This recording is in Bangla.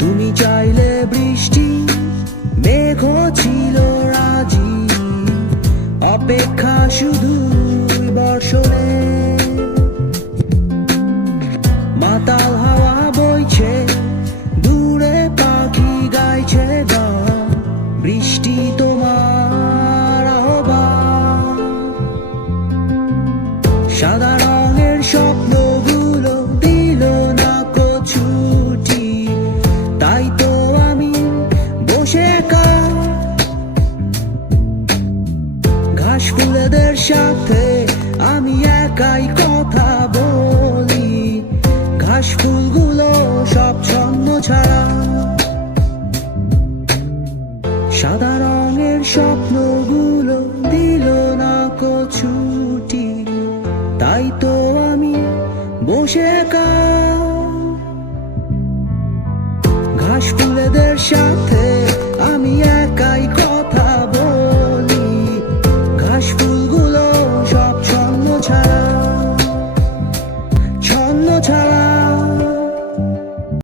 তুমি চাইলে বৃষ্টি মেঘ ছিল রাজি, অপেক্ষা শুধু বর্ষণে। মাতাল হাওয়া বইছে, দূরে পাখি গাইছে গান, বৃষ্টি তোমার আহ্বান। সাদা রঙের স্বপ্নগুলো দিল না কো ছুটি, তাই তো আমি বসে একা। ঘাস ফুলেদের সাথে আমি একাই কথা বলি, ঘাস ফুলগুলো সব ছন্ন ছাড়া। সাদা রঙের স্বপ্নগুলো দিল না কো ছুটি, তাই তো আমি বসে একা। ঘাস ফুলেদের সাথে